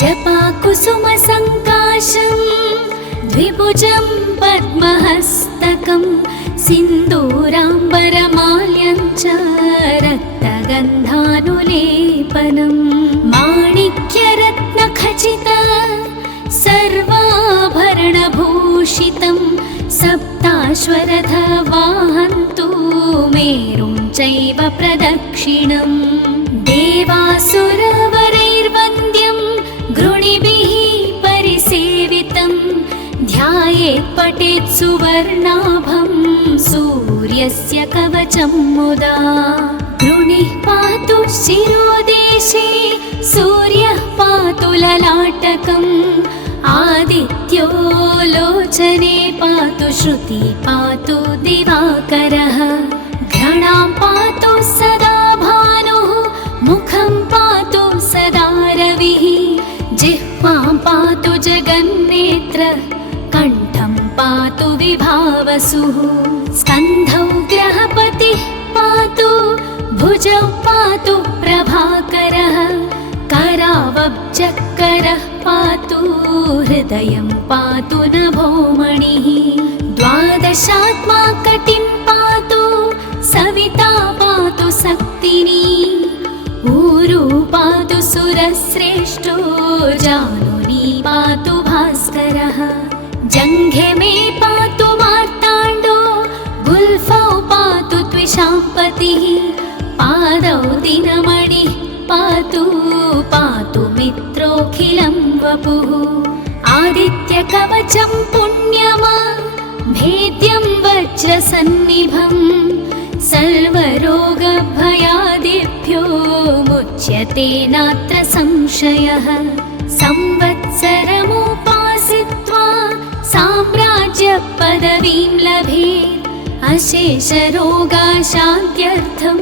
जपाकुसुमसङ्काशं द्विभुजं पद्महस्तकं सिन्दूराम्बरमाल्यं च रक्तगन्धानुलेपनं माणिक्यरत्नखचित सर्वाभरणभूषितं सप्ताश्वरथवाहन्तु मेरुं चैव प्रदक्षिणम् देवासुरवरैर्वन्द्यं गृणिभिः परिसेवितं ध्यायेत् पठेत् सुवर्णाभं सूर्यस्य कवचं मुदा गृणिः पातु शिरोदेशे सूर्यः पातु ललाटकम् आदित्यो लोचने पातु श्रुति पातु दिवाकरः घ्राणां पातु सदा भानुः मुखं पातु सदा रविः जिह्वां पातु जगन्नेत्र कण्ठं पातु विभावसुः स्कन्धौ ग्रहपतिः पातु भुजौ पातु प्रभाकरः करावब्जकरः पातु हृदयं पातु नभोमणिः द्वादशात्मा कटिं पातु सविता पातु सक्तिनी ऊरू पातु सुरश्रेष्ठो जानुनी पातु भास्करः जङ्घे मे पातु मार्ताण्डो गुल्फौ पातु त्विषाम्पतिः पादौ दिनमणिः पातु पातु मित्रोऽखिलं वपुः आदित्यकवचं पुण्यमा भेद्यं वज्रसन्निभं सर्वरोगभयादिभ्यो मुच्यते नात्र संशयः संवत्सरमुपासित्वा साम्राज्यपदवीं लभेत् अशेषरोगाशान्त्यर्थं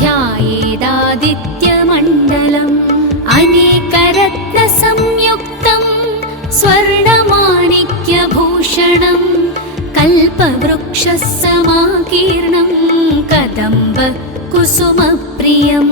ध्यायेदादित्यमण्डलम् अनेकरत्नसंयुक्तं स्वर्णमाणिक्यभूषणं कल्पवृक्षसमाकीर्णं कदम्ब कुसुमप्रियं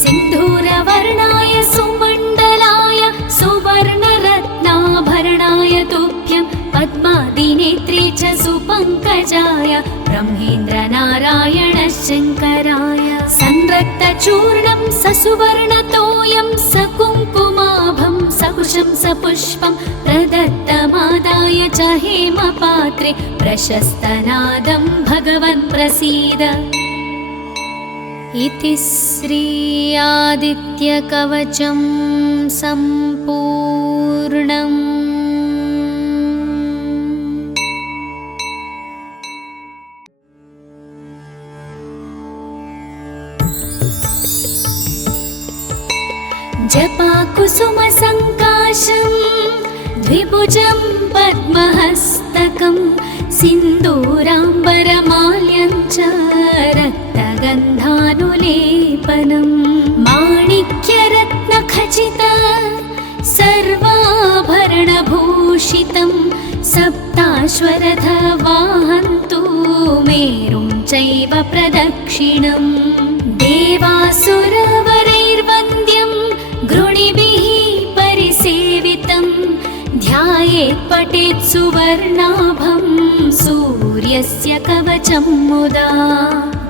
सिन्धूरवर्णाय सुमण्डलाय सुवर्णरत्नाभरणाय तुभ्यं पद्मादिनेत्रे च सुपङ्कजाय ब्रह्मेन्द्रनारायण शङ्कराय संरक्तचूर्णं ससुवर्णतोयं सकुङ्कुमाभं सकुशं सपुष्पं प्रदत्तमादाय च हेमपात्रे प्रशस्तनादं भगवन् प्रसीद इति श्री आदित्यकवचं सम्पूर्णम्। जपाकुसुमसङ्काशं द्विभुजं पद्महस्तकं सिन्दूराम्बरमाल्यं च रक्तगन्धानुलेपनं माणिक्यरत्नखचित सर्वाभरणभूषितं सप्ताश्वरथवाहन्तु मेरुं चैव प्रदक्षिणम् देवासुरवरैर्वन्द्यं गृणिभिः परिसेवितं ध्यायेत् पठेत् सुवर्णाभं सूर्यस्य कवचं मुदा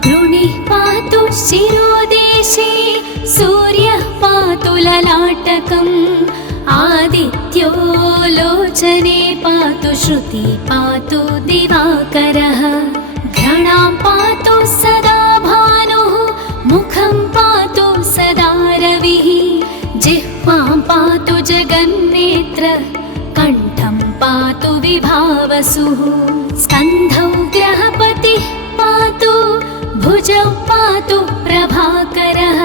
गृणिः पातु शिरोदेशे सूर्यः पातु ललाटकम् आदित्यो लोचने पातु श्रुति पातु दिवाकरः घ्राणां पातु सदा भानुः मुखं पातु सदा रविः जिह्वां पातु जगन्नेत्र कण्ठं पातु विभावसुः स्कन्धौ ग्रहपतिः पातु भुजौ पातु प्रभाकरः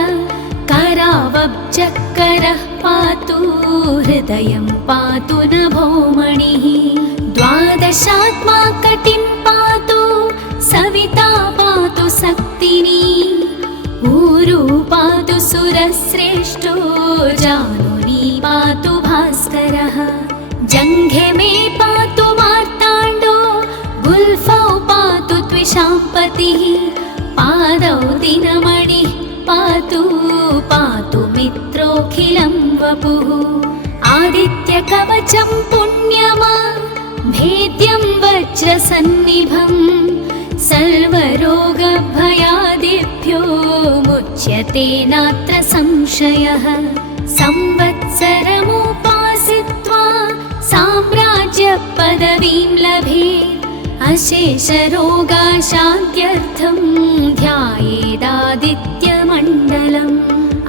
करावब्जकरः पातु हृदयं पातु नभोमणिः द्वादशात्मा कटिं पातु सविता पातु सक्तिनी ऊरू पातु सुरश्रेष्ठो जानुनी पातु भास्करः जङ्घे मे पातु मार्ताण्डो गुल्फौ पातु त्विषाम्पतिः पादौ दिनमणिः पातु पातु मित्रोऽखिलं वपुः आदित्यकवचं पुण्यमा भेद्यं वज्रसन्निभं सर्वरोगभयादिभ्यो मुच्यते नात्र संशयः। संवत्सरमुपासित्वा साम्राज्यपदवीं लभेत् अशेषरोगाशान्त्यर्थं ध्यायेदादित्यमण्डलम्।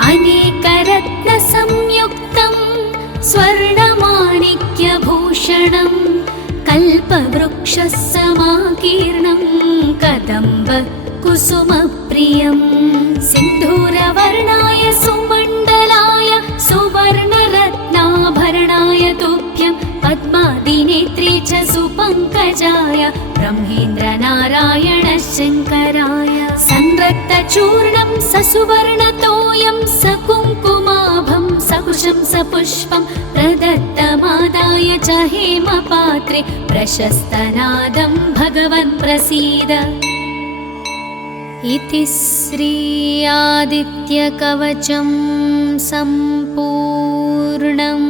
अनेकरत्नसंयुक्तं स्वर्णमाणिक्यभूषणं कल्पवृक्षसमाकीर्णं कदम्बकुसुमप्रियं सिन्धूरवर्णाय सुमण्डलाय सुवर्णरत्नाभरणाय तुभ्यं पद्मादिनेत्रे च सुपङ्कजाय ब्रह्मेन्द्रनारायण शङ्कराय संरक्तचूर्णं ससुवर्णतोयं सकुङ्कुमाभं सकुशं सपुष्पं प्रदत्तमादाय च हेमपात्रे प्रशस्तनादं भगवन् प्रसीद। इति श्री आदित्यकवचं सम्पूर्णम्।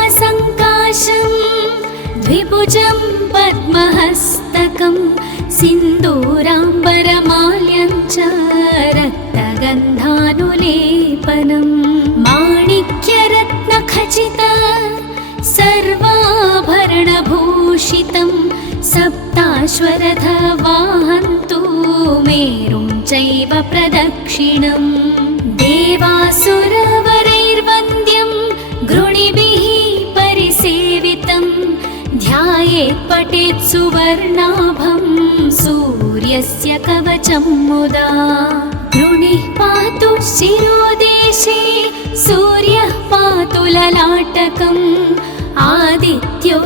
जपाकुसुमसङ्काशं द्विभुजं पद्महस्तकं सिन्दूराम्बरमाल्यं च रक्तगन्धानुलेपनं माणिक्यरत्नखचित सर्वाभरणभूषितं सप्ताश्वरथवाहन्तु मेरुं चैव प्रदक्षिणं देवासुरवरैर्वन्द्यं गृणिभिः परिसेवितं ध्यायेत् पठेत् सुवर्णाभं सूर्यस्य कवचं मुदा। गृणिः पातु शिरोदेशे सूर्यः पातु ललाटकम् आदित्यो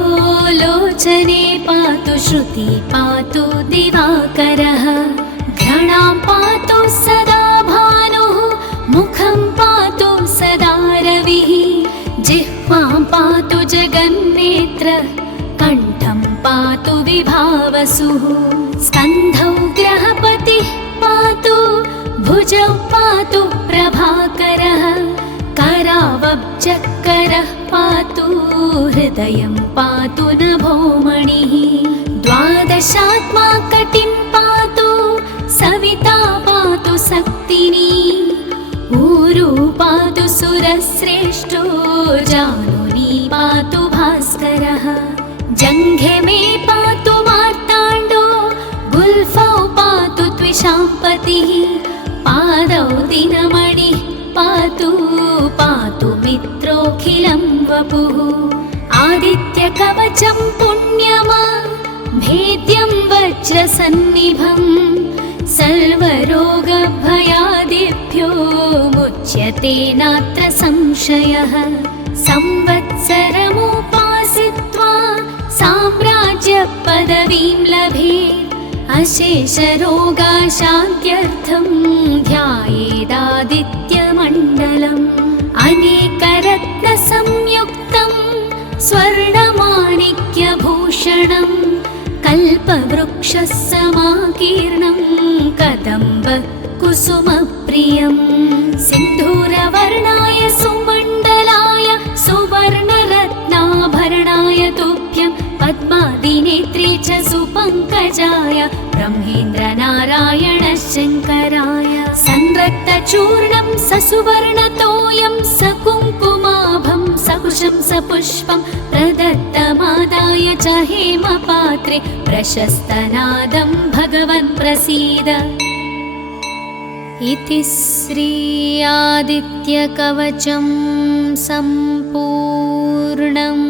लोचने पातु श्रुति पातु दिवाकरः घ्राणां पातु सदा भानुः मुखं पातु सदा रविः जिह्वां पातु जगन्नेत्र कण्ठं पातु विभावसुः स्कन्धौ ग्रहपतिः पातु भुजौ पातु प्रभाकरः करावब्जकरः पातु हृदयं पातु नभोमणिः द्वादशात्मा कटिं पातु सविता पातु शक्तिनी ऊरू पातु सुरश्रेष्ठो जानुनी पातु भास्करः जङ्घे मे पातु मार्ताण्डो गुल्फौ पातु त्विषाम्पतिः पादौ दिनमणिः पातु पातु मित्रोऽखिलं वपुः आदित्यकवचं पुण्यमा भेद्यं वज्रसन्निभं सर्वरोगभयादिभ्यो मुच्यते नात्र संशयः संवत्सरमुपासित्वा साम्राज्यपदवीं लभेत् अशेषरोगाशान्त्यर्थं ध्यायेदादित्यमण्डलम् अनेकरत्नसंयुक्तं स्वर्णमाणिक्यभूषणं कल्पवृक्षसमाकीर्णं कदम्बकुसुमप्रियं सिन्धूरवर्णाय सुमण्डलाय सुवर्णरत्नाभरणाय तुभ्यं पद्मादिनेत्रे च सुपङ्कजाय ब्रह्मेन्द्रनारायण शङ्कराय संरक्तचूर्णं ससुवर्णतोयं सकुङ्कुमाभं सकुशं सपुष्पं प्रदत्तमादाय च हेमपात्रे प्रशस्तनादं भगवन् प्रसीद। इति श्री आदित्यकवचं सम्पूर्णम्।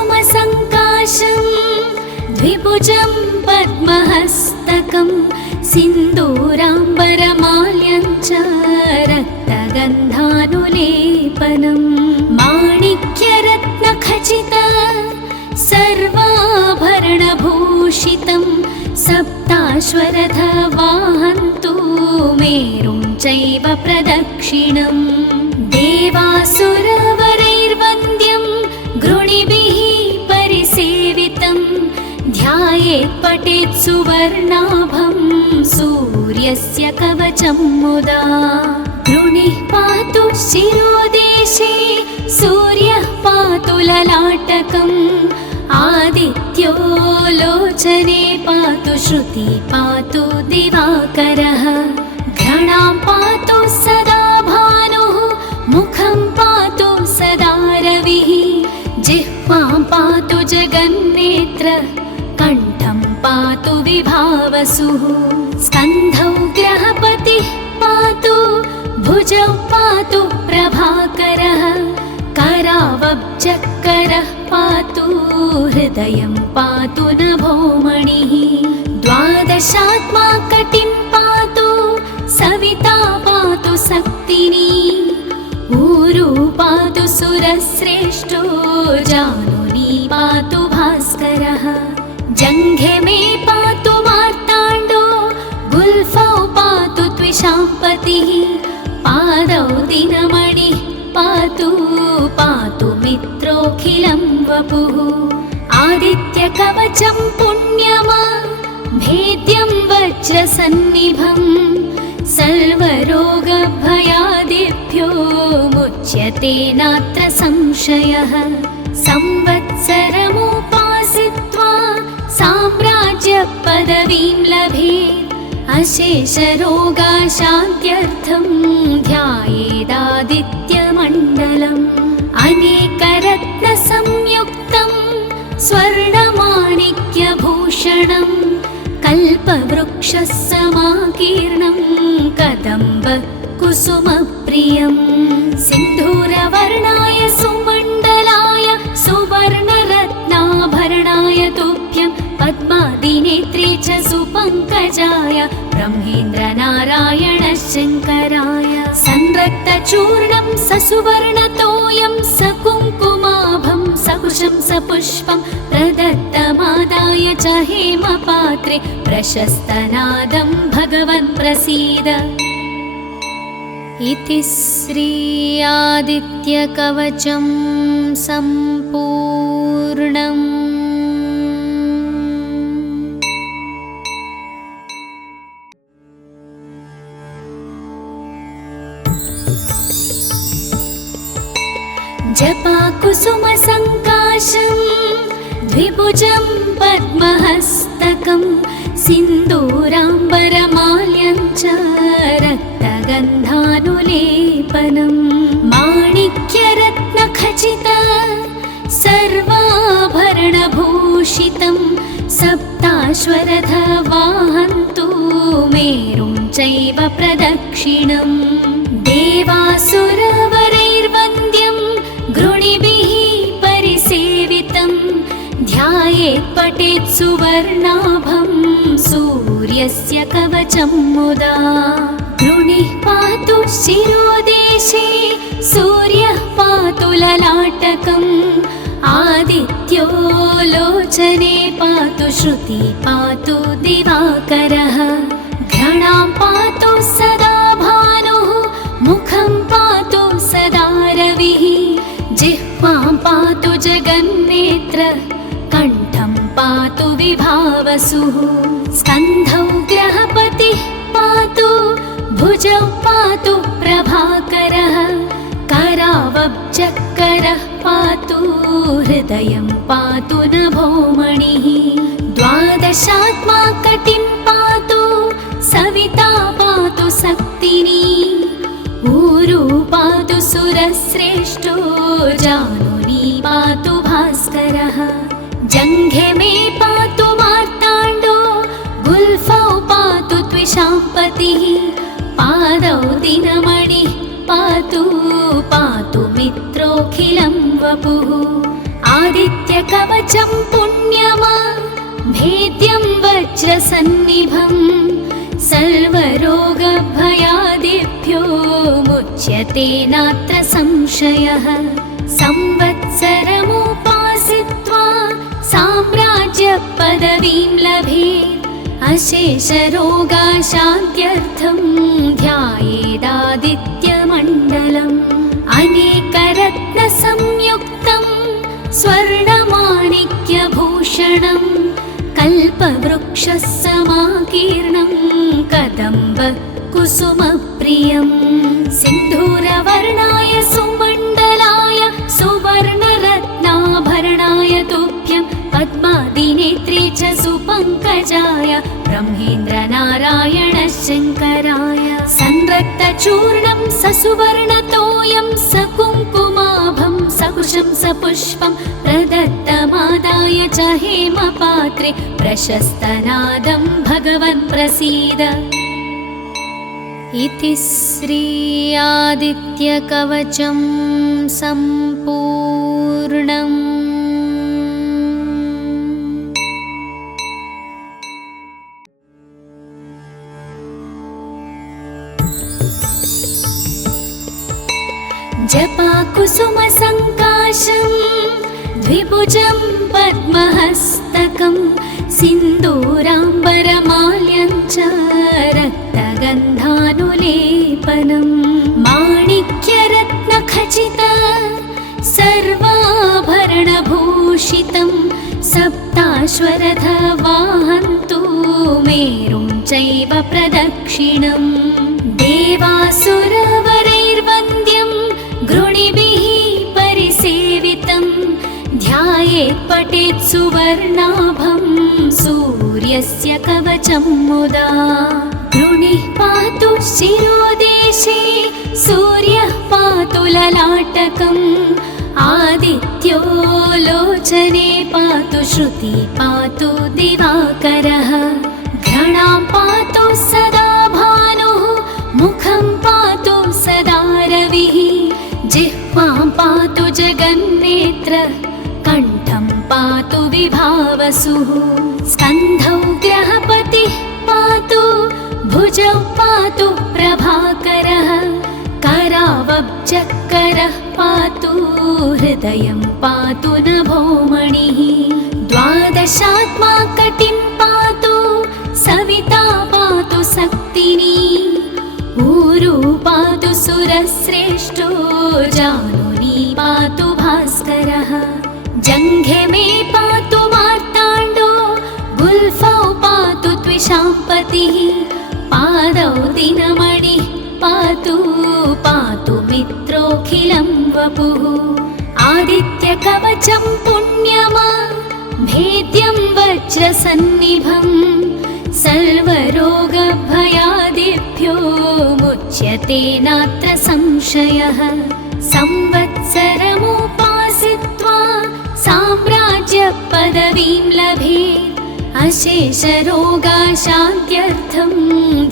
जपाकुसुमसङ्काशं द्विभुजं पद्महस्तकं सिन्दूराम्बरमाल्यं च रक्तगन्धानुलेपनं माणिक्यरत्नखचित सर्वाभरणभूषितं सुवर्णाभं सूर्यस्य कवचं मुदा गृणिः पातु शिरोदेशे सूर्यः पातु ललाटकम् आदित्यो लोचने पातु श्रुति पातु दिवाकरः घ्राणां पातु सदा भानुः मुखं पातु सदा रविः जिह्वां पातु जगन्नेत्र कण्ठं पातु विभावसुः स्कन्धौ ग्रहपतिः पातु भुजौ पातु प्रभाकरः करावब्जकरः पातु हृदयं पातु नभोमणिः द्वादशात्मा कटिं पातु सविता पातु सक्तिनी ऊरू पातु सुरश्रेष्ठो जानुनी पातु भास्करः जङ्घे मे पातु मार्ताण्डो गुल्फौ पातु त्विषाम्पतिः पादौ दिनमणिः पातु पातु मित्रोऽखिलं वपुः आदित्यकवचं पुण्यमा भेद्यं वज्रसन्निभं सर्वरोगभयादिभ्यो मुच्यते नात्र संशयः संवत्सरमुपासित्वा साम्राज्यपदवीं लभेत् अशेषरोगाशान्त्यर्थं ध्यायेदादित्यमण्डलम् अनेकरत्नसंयुक्तं स्वर्णमाणिक्यभूषणं कल्पवृक्षसमाकीर्णं कदम्ब कुसुमप्रियं सिन्धूरवर्णाय सुमण्डलाय सुवर्णरत्नाभरणाय तुभ्यं पद्मादिनेत्रे च सुपङ्कजाय ब्रह्मेन्द्रनारायण शङ्कराय संरक्तचूर्णं ससुवर्णतोयं सकुङ्कुमाभं सकुशं सपुष्पं प्रदत्तमादाय च हेमपात्रे प्रशस्तनादं भगवन् प्रसीद इति श्री आदित्यकवचं सम्पूर्णम्। जपाकुसुमसङ्काशं द्विभुजं पद्महस्तकं सिन्दूराम्बरमाल्यं च रक्तगन्धानुलेपनं माणिक्यरत्नखचित सर्वाभरणभूषितं सप्ताश्वरथवाहन्तु मेरुं चैव प्रदक्षिणम् देवासुरवरैर्वन्द्यं गृणिभिः परिसेवितं ध्यायेत् पठेत् सुवर्णाभं सूर्यस्य कवचं मुदा गृणिः पातु शिरोदेशे सूर्यः पातु ललाटकम् आदित्यो लोचने पातु श्रुति पातु दिवाकरः घ्राणां पातु सदा भानुः मुखं पातु सदा रविः जिह्वां पातु जगन्नेत्र कण्ठं पातु विभावसुः स्कन्धौ ग्रहपतिः पातु भुजौ पातु प्रभाकरः करावब्जकरः पातु हृदयं पातु नभोमणिः द्वादशात्मा कटिं पातु सविता पातु सक्तिनी ऊरू पातु सुरश्रेष्ठो जानुनी पातु भास्करः जङ्घे मे पातु मार्ताण्डो गुल्फौ पातु त्विषाम्पतिः पादौ दिनमणिः पातु पातु मित्रोऽखिलं वपुः आदित्यकवचं पुण्यमा भेद्यं वज्रसन्निभं सर्वरोगभयादिभ्यो मुच्यते नात्र संशयः संवत्सरमुपासित्वा साम्राज्यपदवीं लभेत् अशेषरोगाशान्त्यर्थं ध्यायेदादित्यमण्डलम् अनेकरत्नसंयुक्तं स्वर्णमाणिक्यभूषणं कल्पवृक्षः समाकीर्णं कदम्ब कुसुमप्रियं सिन्धूरवर्णाय सुमण्डलाय सुवर्णरत्नाभरणाय तुभ्यं पद्मादिनेत्रे च सुपङ्कजाय ब्रह्मेन्द्रनारायण शङ्कराय संरक्तचूर्णं ससुवर्णतोयं सकुङ्कुमाभं सकुशं सपुष्पं प्रदत्तमादाय च हेमपात्रे प्रशस्तनादं भगवन् प्रसीद। इति श्री आदित्यकवचं सम्पूर्णम्। जपाकुसुमसङ्काशं द्विभुजं पद्महस्तकं सिन्दूराम्बरमाल्यं च रक्तगन्धानुलेपनं माणिक्यरत्नखचित सर्वाभरणभूषितं सप्ताश्वरथवाहन्तु मेरुं चैव प्रदक्षिणं देवासुरवरैर्वन्द्यं गृणिभिः परिसेवितं ध्यायेत् पठेत् सुवर्णाभं सूर्यस्य कवचं मुदा गृणिः पातु शिरोदेशे सूर्यः पातु ललाटकम् आदित्यो लोचने पातु श्रुति पातु दिवाकरः घ्राणां पातु सदा भानुः मुखं पातु सदा रविः जिह्वां पातु जगन्नेत्र कण्ठं पातु विभावसुः स्कन्धौ ग्रहपतिः पातु भुजौ पातु प्रभाकरः करावब्जकरः पातु हृदयं पातु नभोमणिः द्वादशात्मा कटिं पातु सविता पातु शक्तिनी ऊरू पातु सुरश्रेष्ठो जानुनी पातु भास्करः जङ्घे मे पातु मार्ताण्डो गुल्फौ पातु त्विषाम्पतिः पादौ दिनमणिः पातु पातु मित्रोऽखिलं वपुः आदित्यकवचं पुण्यमा भेद्यं वज्रसन्निभं सर्वरोगभयादिभ्यो मुच्यते नात्र संशयः संवत्सरमुपासित्वा साम्राज्यपदवीं लभेत् अशेषरोगाशान्त्यर्थं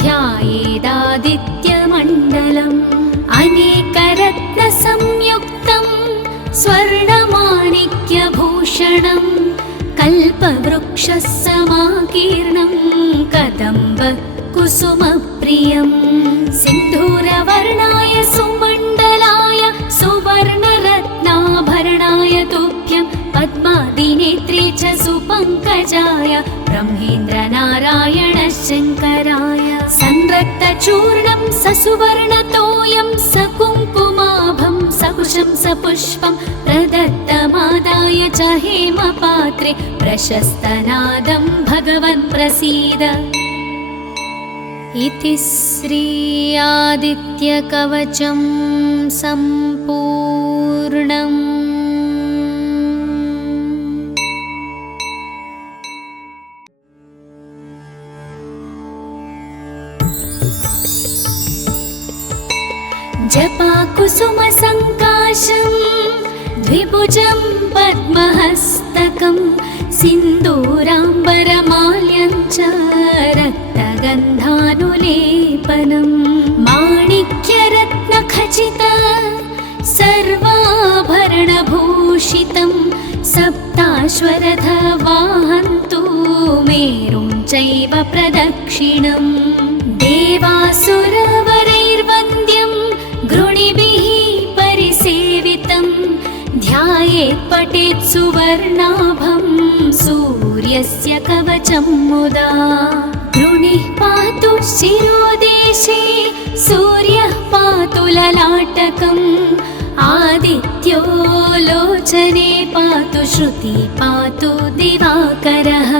ध्यायेदादित्यमण्डलम् अनेकरत्नसंयुक्तं स्वर्णमाणिक्यभूषणं कल्पवृक्षः समाकीर्णं कदम्ब कुसुमप्रियं सिन्धूरवर्णाय सुमण्डलाय सुवर्णरत्नाभरणाय तुभ्यं पद्मादिनेत्रे च सुपङ्कजाय ब्रह्मेन्द्रनारायण शङ्कराय संरक्तचूर्णं ससुवर्णतोयं सकुङ्कुमाभं सकुशं सपुष्पं प्रदत्तमादाय च हेमपात्रे प्रशस्तनादं भगवन् प्रसीद। इति श्री आदित्यकवचं सम्पूर्णम्। जपाकुसुमसङ्काशं द्विभुजं पद्महस्तकं सिन्दूराम्बरमाल्यं च रक्तगन्धानुलेपनं माणिक्यरत्नखचित सर्वाभरणभूषितं सप्ताश्वरथवाहन्तु मेरुं चैव प्रदक्षिणं देवासुरवरैर्वन्द्यं गृणिभिः परिसेवितं ध्यायेत् पठेत् सुवर्णाभं सूर्यस्य कवचं मुदा गृणिः पातु शिरोदेशे सूर्यः पातु ललाटकम् आदित्यो लोचने पातु श्रुति पातु दिवाकरः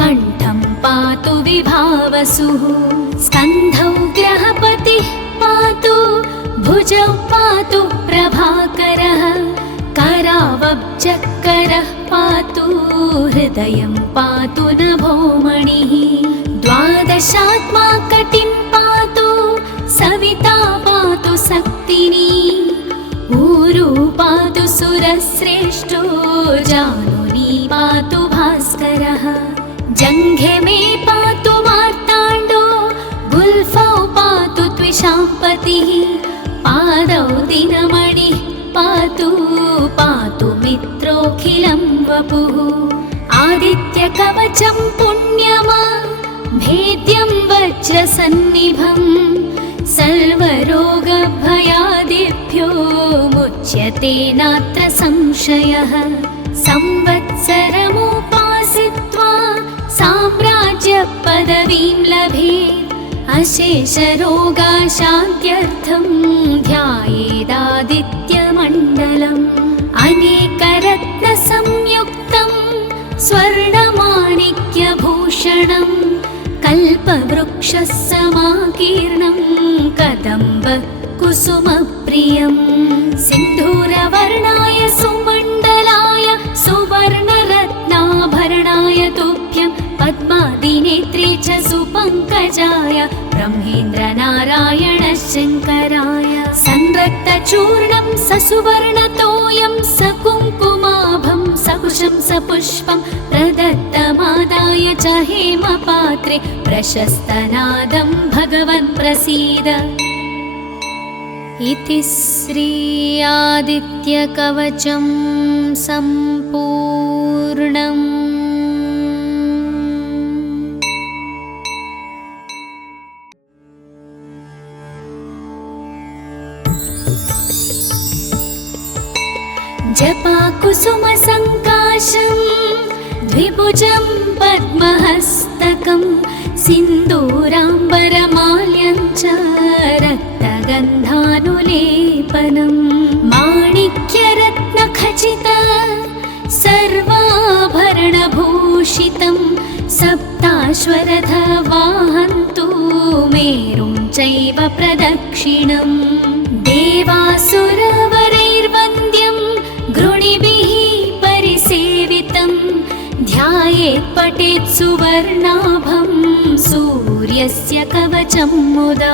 कण्ठं पातु विभावसुः स्कन्धौ ग्रहपतिः पातु भुजौ पातु प्रभाकरः करावब्जकरः पातु हृदयं पातु नभोमणिः द्वादशात्मा कटिं पातु सविता पातु शक्तिनी ऊरू पातु सुरश्रेष्ठो जानुनी पातु भास्करः जङ्घे मे पातु मार्ताण्डो गुल्फौ पातु त्विषाम्पतिः पादौ दिनमणिः पातु पातु मित्रोऽखिलं वपुः आदित्यकवचं पुण्यमा भेद्यं वज्रसन्निभं सर्वरोगभयादिभ्यो मुच्यते नात्र संशयः संवत्सरमुपासित्वा साम्राज्यपदवीं लभेत् अशेषरोगाशान्त्यर्थं ध्यायेदादित्यमण्डलम् अनेकरत्नसंयुक्तं स्वर्णमाणिक्यभूषणं कल्पवृक्षसमाकीर्णं कदम्बकुसुमप्रियं सिन्धूरवर्णाय सुमण्डलाय सुवर्णरत्नाभरणाय तुभ्यं पद्मादिनेत्रे च सुपङ्कजाय ब्रह्मेन्द्रनारायण शङ्कराय संरक्तचूर्णं ससुवर्णतोयं सकुङ्कुमाभं सकुशं सपुष्पं प्रदत्तमादाय च हेमपात्रे प्रशस्तनादं भगवन् प्रसीद इति श्री आदित्यकवचं सम्पूर्णम्। जपाकुसुमसङ्काशं द्विभुजं पद्महस्तकं सिन्दूराम्बरमाल्यं च रक्तगन्धानुलेपनं माणिक्यरत्नखचित सर्वाभरणभूषितं सप्ताश्वरथवाहन्तु मेरुं चैव प्रदक्षिणम् देवासुरवरैर्वन्द्यं गृणिभिः परिसेवितं ध्यायेत् पठेत् सुवर्णाभं सूर्यस्य कवचं मुदा।